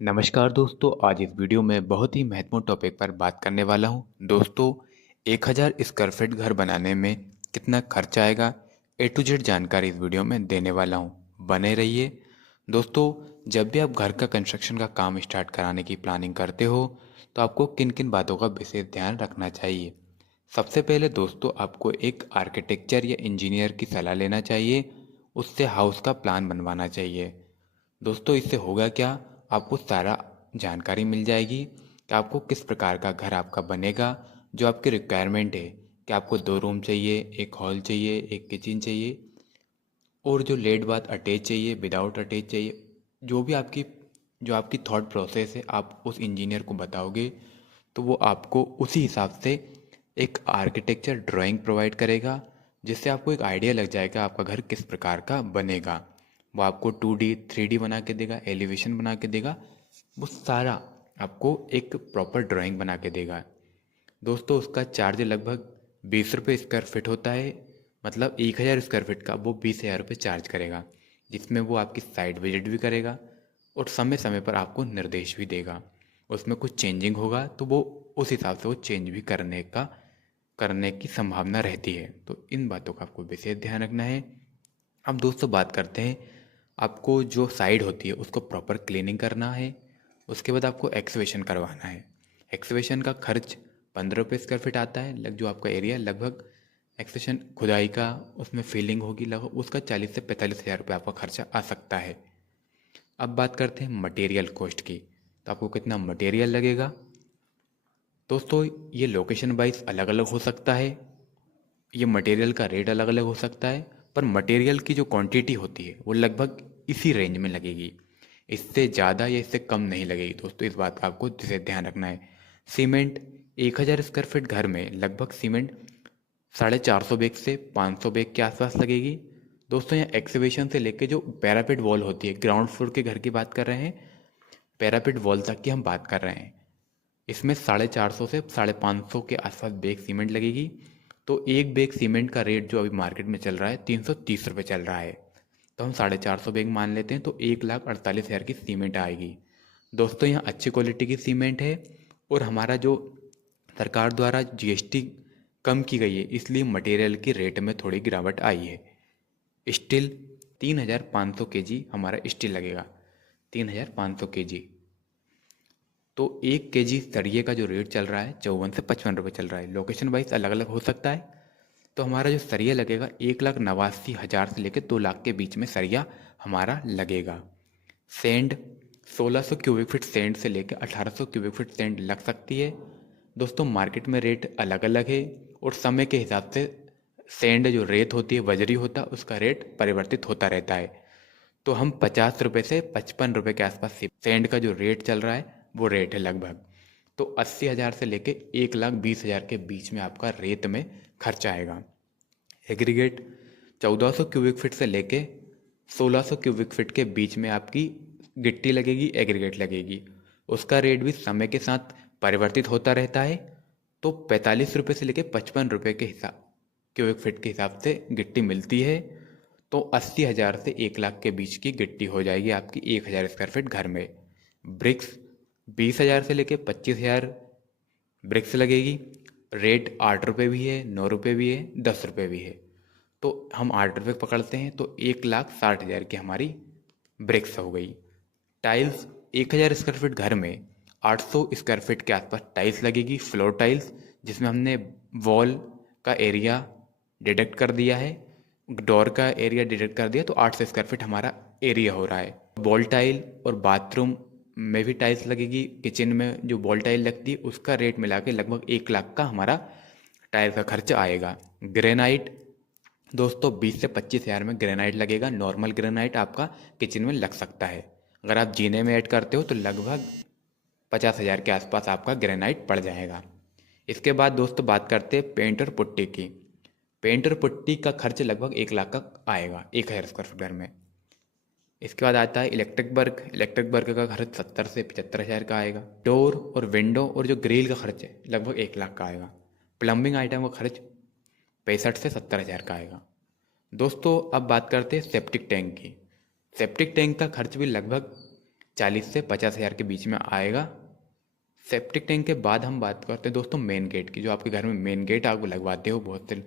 नमस्कार दोस्तों, आज इस वीडियो में बहुत ही महत्वपूर्ण टॉपिक पर बात करने वाला हूं। दोस्तों, 1000 स्क्वायर फीट घर बनाने में कितना खर्च आएगा, ए टू जेड जानकारी इस वीडियो में देने वाला हूं। बने रहिए। दोस्तों, जब भी आप घर का कंस्ट्रक्शन का काम स्टार्ट कराने की प्लानिंग करते हो तो आपको किन किन बातों का विशेष ध्यान रखना चाहिए। सबसे पहले दोस्तों, आपको एक आर्किटेक्चर या इंजीनियर की सलाह लेना चाहिए। उससे हाउस का प्लान बनवाना चाहिए। दोस्तों, इससे होगा क्या, आपको सारा जानकारी मिल जाएगी कि आपको किस प्रकार का घर आपका बनेगा, जो आपकी रिक्वायरमेंट है कि आपको 2 रूम चाहिए, एक हॉल चाहिए, एक किचन चाहिए और जो लेट बाथ अटैच चाहिए, विदाउट अटैच चाहिए। जो आपकी थॉट प्रोसेस है, आप उस इंजीनियर को बताओगे तो वो आपको उसी हिसाब से एक आर्किटेक्चर ड्राइंग प्रोवाइड करेगा, जिससे आपको एक आइडिया लग जाएगा आपका घर किस प्रकार का बनेगा। वो आपको 2D 3D बना के देगा, एलिवेशन बना के देगा, वो सारा आपको एक प्रॉपर ड्राइंग बना के देगा। दोस्तों, उसका चार्ज लगभग 20 रुपये स्क्वायर फिट होता है। मतलब 1000 स्क्वायर फिट का वो 20,000 रुपये चार्ज करेगा, जिसमें वो आपकी साइट विजिट भी करेगा और समय समय पर आपको निर्देश भी देगा। उसमें कुछ चेंजिंग होगा तो वो उस हिसाब से वो चेंज भी करने की संभावना रहती है। तो इन बातों का आपको विशेष ध्यान रखना है। अब दोस्तों, बात करते हैं, आपको जो साइड होती है उसको प्रॉपर क्लीनिंग करना है। उसके बाद आपको एक्सवेशन करवाना है। एक्सवेशन का खर्च 15 रुपये स्क्वायर फीट आता है। जो आपका एरिया लगभग एक्सवेशन खुदाई का उसमें फीलिंग होगी, लगभग उसका 40 से 45 हज़ार रुपये आपका खर्चा आ सकता है। अब बात करते हैं मटेरियल कॉस्ट की। तो आपको कितना मटेरियल लगेगा। दोस्तों, ये लोकेशन वाइज अलग अलग हो सकता है, ये मटेरियल का रेट अलग अलग हो सकता है, पर मटेरियल की जो क्वांटिटी होती है वो लगभग इसी रेंज में लगेगी। इससे ज़्यादा या इससे कम नहीं लगेगी। दोस्तों, इस बात का आपको विशेष ध्यान रखना है। सीमेंट 1000 स्क्वायर फीट घर में लगभग सीमेंट 450 बैग से 500 बैग के आसपास लगेगी। दोस्तों, यहाँ एक्सकेवेशन से लेके जो पैरापेट वॉल होती है, ग्राउंड फ्लोर के घर की बात कर रहे हैं, पैरापेट वॉल तक की हम बात कर रहे हैं, इसमें 450 से 550 के आसपास बैग सीमेंट लगेगी। तो एक बैग सीमेंट का रेट जो अभी मार्केट में चल रहा है 330 रुपये चल रहा है। तो हम 450 बैग मान लेते हैं, तो 1,48,000 की सीमेंट आएगी। दोस्तों, यहाँ अच्छी क्वालिटी की सीमेंट है और हमारा जो सरकार द्वारा जीएसटी कम की गई है, इसलिए मटेरियल की रेट में थोड़ी गिरावट आई है। स्टील 3,500 kg हमारा स्टील लगेगा, 3,500 kg। तो 1 kg सरिये का जो रेट चल रहा है 54 से 55 रुपये चल रहा है। लोकेशन वाइज अलग अलग हो सकता है। तो हमारा जो सरिया लगेगा 1,89,000 से लेकर 2 लाख के बीच में सरिया हमारा लगेगा। सेंड 1600 क्यूबिक फीट सेंड से लेकर 1800 क्यूबिक फीट सेंड लग सकती है। दोस्तों, मार्केट में रेट अलग अलग है और समय के हिसाब से सेंड जो रेत होती है, बजरी होता है, उसका रेट परिवर्तित होता रहता है। तो हम 50 रुपये से 55 रुपये के आसपास सेंड का जो रेट चल रहा है वो रेट है लगभग। तो 80,000 से लेके 1,20,000 के बीच में आपका रेत में खर्चा आएगा। एग्रीगेट 1400 क्यूबिक फीट से लेके 1600 क्यूबिक फीट के बीच में आपकी गिट्टी लगेगी, एग्रीगेट लगेगी। उसका रेट भी समय के साथ परिवर्तित होता रहता है। तो 45 रुपये से लेके 55 रुपये के हिसाब क्यूबिक फीट के हिसाब से गिट्टी मिलती है। तो 80,000 से 1 लाख के बीच की गिट्टी हो जाएगी आपकी 1000 स्क्वायर फीट घर में। ब्रिक्स 20,000 से लेके 25,000 ब्रिक्स लगेगी। रेट 8 रुपये भी है, 9 रुपये भी है, 10 रुपये भी है। तो हम 8 रुपये पकड़ते हैं, तो 1,60,000 की हमारी ब्रिक्स हो गई। टाइल्स 1000 स्क्वायर फीट घर में 800 स्क्वायर फीट के आसपास टाइल्स लगेगी, फ्लोर टाइल्स, जिसमें हमने वॉल का एरिया डिडक्ट कर दिया है, डोर का एरिया डिडक्ट कर दिया, तो 800 स्क्वायर फीट हमारा एरिया हो रहा है। वॉल टाइल और बाथरूम में भी टाइल्स लगेगी। किचन में जो वॉल टाइल लगती है उसका रेट मिला के लगभग 1 लाख का हमारा टाइल का खर्चा आएगा। ग्रेनाइट दोस्तों 20 से 25 हज़ार में ग्रेनाइट लगेगा। नॉर्मल ग्रेनाइट आपका किचन में लग सकता है। अगर आप जीने में ऐड करते हो तो लगभग 50,000 के आसपास आपका ग्रेनाइट पड़ जाएगा। इसके बाद दोस्तों बात करते हैं पेंट और पुट्टी की। पेंट और पुट्टी का खर्च लगभग 1 लाख का आएगा 1000 स्क्वायर फीट घर में। इसके बाद आता है इलेक्ट्रिक वर्क का खर्च 70 से 75 हज़ार का आएगा। डोर और विंडो और जो ग्रिल का खर्च है लगभग 1 लाख का आएगा। प्लम्बिंग आइटम का खर्च 65 से 70 हज़ार का आएगा। दोस्तों, अब बात करते हैं सेप्टिक टैंक की। सेप्टिक टैंक का खर्च भी लगभग 40 से 50 हज़ार के बीच में आएगा। सेप्टिक टैंक के बाद हम बात करते हैं दोस्तों मेन गेट की। जो आपके घर में मेन गेट आप लगवाते हो, बहुत से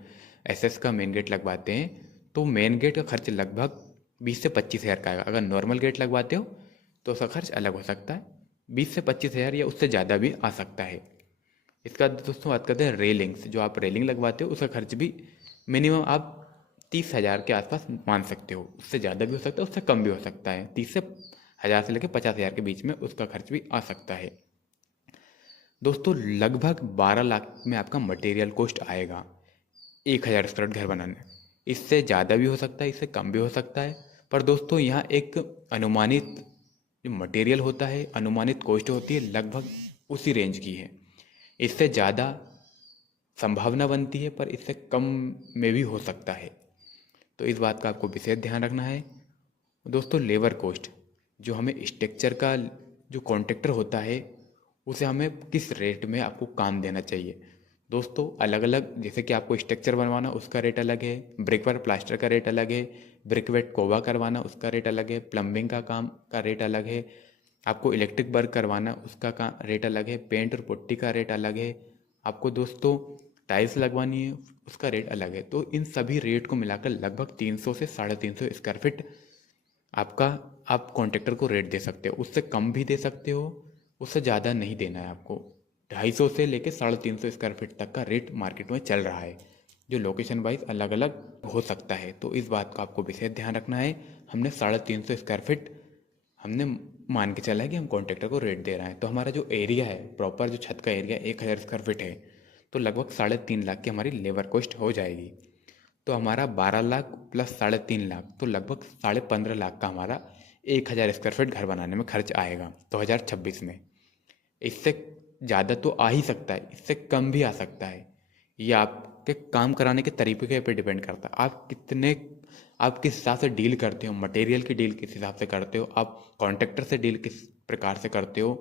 एसएस का मेन गेट लगवाते हैं, तो मेन गेट का खर्च लगभग 20 से 25 हज़ार का आएगा। अगर नॉर्मल गेट लगवाते हो तो उसका खर्च अलग हो सकता है, 20 से 25 हज़ार या उससे ज़्यादा भी आ सकता है। इसका दोस्तों बात करते हैं रेलिंग्स। जो आप रेलिंग लगवाते हो उसका खर्च भी मिनिमम आप 30 हज़ार के आसपास मान सकते हो। उससे ज़्यादा भी हो सकता है, उससे कम भी हो सकता है। 30 से लेकर 50 हज़ार के बीच में उसका खर्च भी आ सकता है। दोस्तों लगभग 12 लाख में आपका मटेरियल कॉस्ट आएगा 1,000 स्क्वायर फीट घर बनाने। इससे ज़्यादा भी हो सकता है, इससे कम भी हो सकता है, पर दोस्तों यहाँ एक अनुमानित जो मटेरियल होता है, अनुमानित कॉस्ट होती है, लगभग उसी रेंज की है। इससे ज़्यादा संभावना बनती है, पर इससे कम में भी हो सकता है। तो इस बात का आपको विशेष ध्यान रखना है। दोस्तों लेबर कॉस्ट, जो हमें स्ट्रक्चर का जो कॉन्ट्रैक्टर होता है उसे हमें किस रेट में आपको काम देना चाहिए। दोस्तों अलग अलग, जैसे कि आपको स्ट्रक्चर बनवाना उसका रेट अलग है, ब्रिक वर्क प्लास्टर का रेट अलग है, ब्रिक वेट कोबा करवाना उसका रेट अलग है, प्लम्बिंग का काम का रेट अलग है, आपको इलेक्ट्रिक वर्क करवाना उसका का रेट अलग है, पेंट और पुट्टी का रेट अलग है, आपको दोस्तों टाइल्स लगवानी है उसका रेट अलग है। तो इन सभी रेट को मिलाकर लगभग 300 से 350 स्क्वायर फीट आपका आप कॉन्ट्रैक्टर को रेट दे सकते हो। उससे कम भी दे सकते हो, उससे ज़्यादा नहीं देना है आपको। 250 से लेके 350 स्क्वायर फीट तक का रेट मार्केट में चल रहा है, जो लोकेशन वाइज अलग अलग हो सकता है। तो इस बात का आपको विशेष ध्यान रखना है। हमने 350 स्क्वायर फीट हमने मान के चला है कि हम कॉन्ट्रैक्टर को रेट दे रहे हैं। तो हमारा जो एरिया है प्रॉपर, जो छत का एरिया 1,000 स्क्वायर फीट है, तो लगभग 3.5 लाख की हमारी लेबर कॉस्ट हो जाएगी। तो हमारा 12 लाख प्लस 3.5 लाख, तो लगभग 15.5 लाख का हमारा 1,000 स्क्वायर फीट घर बनाने में खर्च आएगा 2026 में। इससे ज़्यादा तो आ ही सकता है, इससे कम भी आ सकता है। ये आपके काम कराने के तरीके पे डिपेंड करता है। आप किस हिसाब से डील करते हो, मटेरियल की डील किस हिसाब से करते हो, आप कॉन्ट्रैक्टर से डील किस प्रकार से करते हो।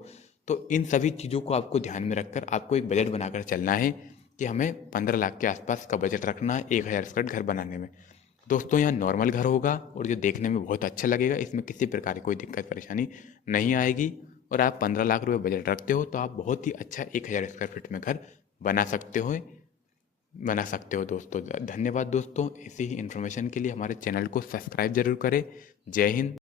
तो इन सभी चीज़ों को आपको ध्यान में रखकर आपको एक बजट बनाकर चलना है कि हमें 15 लाख के आसपास का बजट रखना है 1,000 स्क्वायर घर बनाने में। दोस्तों यहाँ नॉर्मल घर होगा और जो देखने में बहुत अच्छा लगेगा, इसमें किसी प्रकार की कोई दिक्कत परेशानी नहीं आएगी। और आप 15 लाख रुपए बजट रखते हो तो आप बहुत ही अच्छा 1,000 स्क्वायर फीट में घर बना सकते हो दोस्तों। धन्यवाद दोस्तों। ऐसी ही इन्फॉर्मेशन के लिए हमारे चैनल को सब्सक्राइब जरूर करें। जय हिंद।